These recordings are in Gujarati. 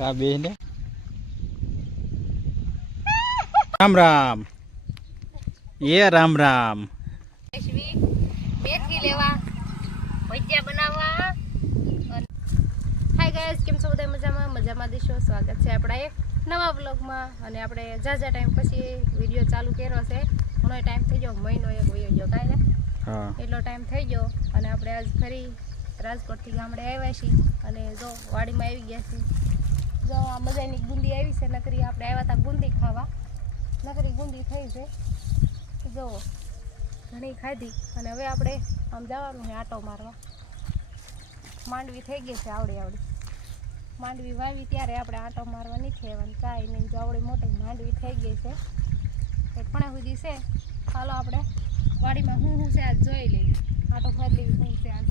કા બેને રામ રામ રામ રામ મેથી લેવા ભજીયા બનાવવા. હાય ગાઈસ, કેમ છો બધા? મજામાં દીશો. સ્વાગત છે આપણા એક નવા વ્લોગમાં. અને આપણે ઝાઝા ટાઈમ પછી વિડીયો ચાલુ કર્યો છે. ઘણો ટાઈમ થઈ ગયો, મહિનો એક વયો ગયો કાંઈ ને એટલો ટાઈમ થઈ ગયો. અને આપણે આજ ફરી રાજકોટથી ગામડે આવ્યા છીએ અને જો વાડીમાં આવી ગયા છીએ. જો આ મજાની ગુંદી આવી છે. નકરી આપણે આવ્યા હતા ગુંદી ખાવા, નકરી ગુંદી થઈ છે. જો ઘણી ખાધી અને હવે આપણે આમ જવાનું છે આટો મારવા. માંડવી થઈ ગઈ છે આવડી માંડવી વાવી ત્યારે આપણે આટો મારવા નથી આવવાનું, કાંઈ નહીં. જો આવડી મોટી માંડવી થઈ ગઈ છે, પણ સુધી છે. ચાલો આપણે વાડીમાં શું છે આજ જોઈ લઈએ, આટો ફરી લેવી શું છે આજ.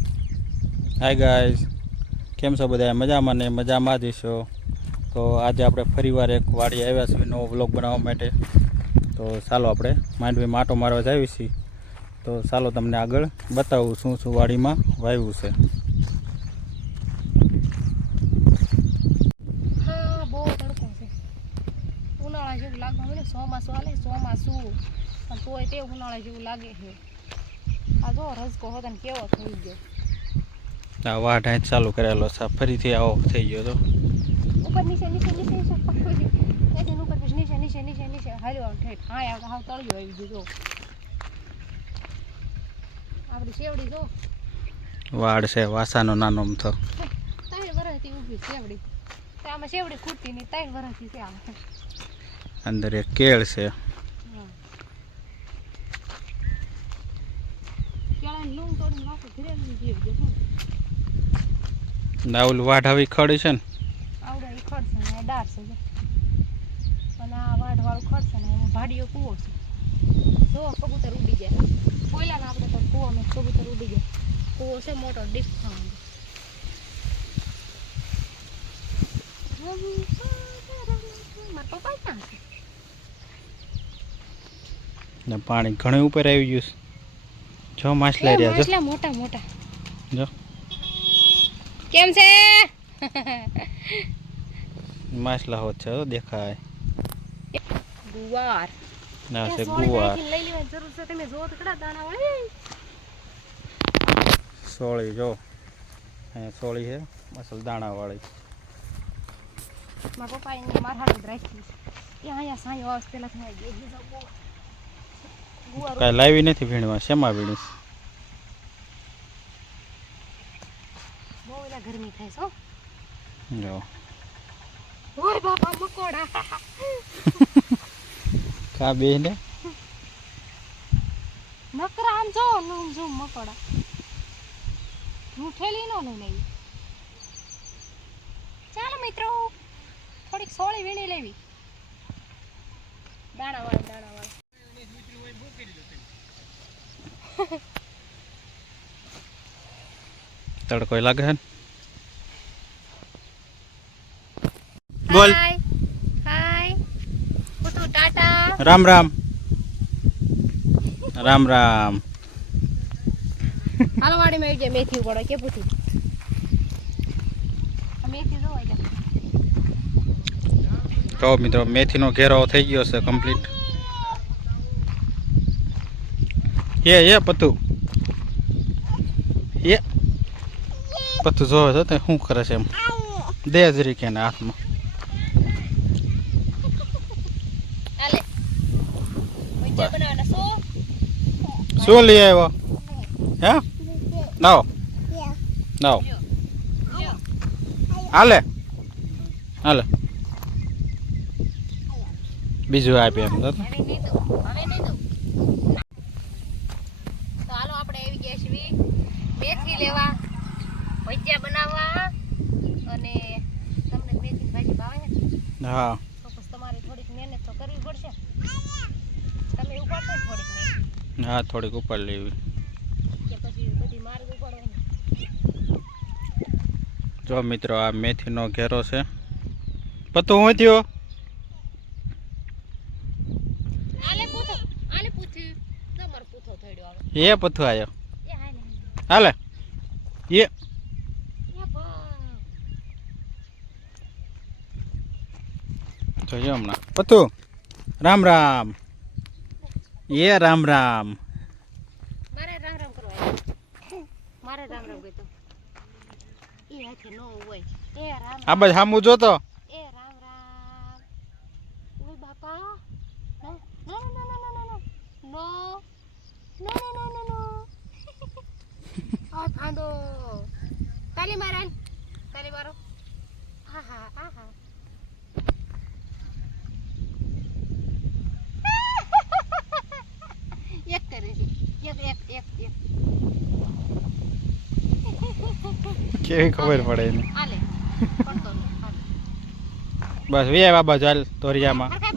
હાય ગાઈસ, કેમ છો બધા? મજામાં ને મજામાં જ છો. તો આજે આપણે ફરીવાર એક વાડી આવ્યા છીએ નવો વ્લોગ બનાવવા માટે. તો ચાલો આપણે માંડવીમાં આટો મારવા જઈએ છીએ. તો ચાલો તમને આગળ બતાવું શું શું વાડીમાં વાવ્યું છે. હા, બહુ તડકો છે. ઉનાળા જેવું લાગવા મળે. ચોમાસું હાલે, ચોમાસું પણ તોય તે ઉનાળા જેવું લાગે છે. આ જો રસકો હતો ને કેવો થઈ ગયો. આ વાઢ અહીં ચાલુ કરેલો છે, ફરીથી આવો થઈ ગયો તો ઉપર નીચે નીચે નીચે નીચે ઉપર નીચે નીચે નીચે નીચે હાલ્યો આમ ઠેઠ. હા હાવ તળિયો આવી ગયો. આપણી શેવડી જો વાડ છે વાસાનો નાનો અમથો. 3 વર્ષથી ઊભી શેવડી. તો આમાં શેવડી ખૂટતી નહીં, 3 વર્ષથી છે. આમ અંદર એક કેળ છે. કેળાની લૂમ તોડીને નાખો ઘરેલું જીવ નાવલ વાઢ આવી ખડી છે ને આવડે એ ખડશે ને એ ડાળ છે. અને આ વાઢવાળું ખડશે ને એમાં ભાડીઓ કૂવો છે. જો કબૂતર ઉડી જાય. કોયલા ને આપણે તો કૂવામાં કબૂતર ઉડી જાય. કૂવો છે મોટો ડીપ ખાવાનો. મારા પપ્પા ક્યાં છે? ને પાણી ઘણું ઉપર આવી ગયું છે. જો માછલા રહ્યા છે. માછલા મોટા મોટા. જો કેમ છે? માછલા હોત છે દેખાય. ગુવાર ના છે ગુવાર. લઈ લેવાની જરૂર છે. તમે જો તો કડા દાણા હોય. સોળી જો અહીંયા સોળી છે અસલ દાણા વાળી. મારા પપ્પા એને મારા હાથ રાખી ત્યાં અહીંયા સાંયો આવશે પેલા થઈ ગઈ. કાંઈ લાવી નથી ભીણમાં. શેમાં ભીણીશ? બહુ એલા ગરમી થાય છો. જો ઓય બાપા મકોડા. કા બેને નકરા આમ જો નું જો મકોડા. હું ઠેલી નો લઈને આવી. ચાલો મિત્રો થોડીક સોળી વીણી લેવી. દાણા વાળા તડકો લાગે છે ને. બોલ. હાય પુતુ ટાટા. રામ રામ રામ રામ. હાલો વાડીમાં આવી જાય. મેથી ઉપાડો કે પુતુ? મેથી જો આવી તો મિત્રો મેથીનો ઘેરો થઈ ગયો છે કમ્પ્લીટ. એ પતું એ પતું જોવે છે તે શું કરે છે એમ. દે જરી કે હાથમાં શું લઈ આવ્યો? હે નાવ નાવ હાલે હાલે બીજું આપે એમ. હવે નહીં દઉં. તો હાલો આપણે આવી ગયા છીએ મેથી લેવા, ભજીયા બનાવવા. અને તમને મેથી ભાજી ભાવે ને? હા તો પછી તમારે થોડીક મહેનત તો કરવી પડશે. તમે ઉપાડશો ને થોડીક મહેનત? હા થોડીક ઉપર લેવી. કે પછી બધી માર્ગ ઉપાડવાની? જો મિત્રો આ મેથીનો ઘેરો છે. પતું હું થયો? એ પથું આવ્યો. હાલે એ જોજો હમણાં પથ્થુ રામ રામ એ રામ રામ મારે રામ રામ કરવા આવ્યા. મારે રામ રામ કહેતો એ હાથે નો હોય એ રામ આ બાજુ સામું જોતો એ રામ રામ ઓય બાપા નો નો નો નો નો નો નો નો નો નો નો નો આ ખાંદો તાલી મારાન તાલી મારો આહા આહા એક કરે છે એક એક એક એક કેવી ખબર પડે એની આલે પડતો હાલ બસ વે બાબા ચાલ તોરિયામાં હરખાઈ